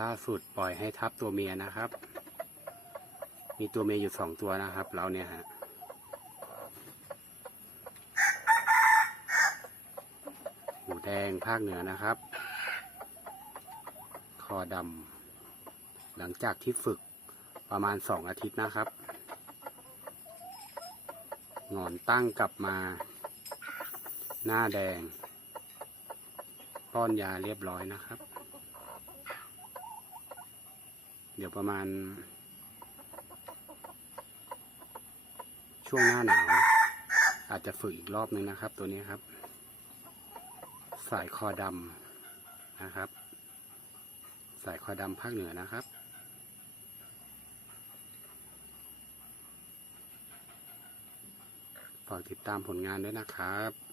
ล่าสุดปล่อยให้ทับตัวเมียนะครับ มีตัวเมียอยู่สองตัวนะครับ เราเนี่ยฮะหูแดงภาคเหนือนะครับ คอดำหลังจากที่ฝึกประมาณสองอาทิตย์นะครับงอนตั้งกลับมา หน้าแดงป้อนยาเรียบร้อยนะครับ เดี๋ยวประมาณ ช่วงหน้าหนาวอาจจะฝึกอีกรอบนึงนะครับ ตัวนี้ครับ สายคอดำนะครับ สายคอดำภาคเหนือนะครับฝากติดตามผลงานด้วยนะครับ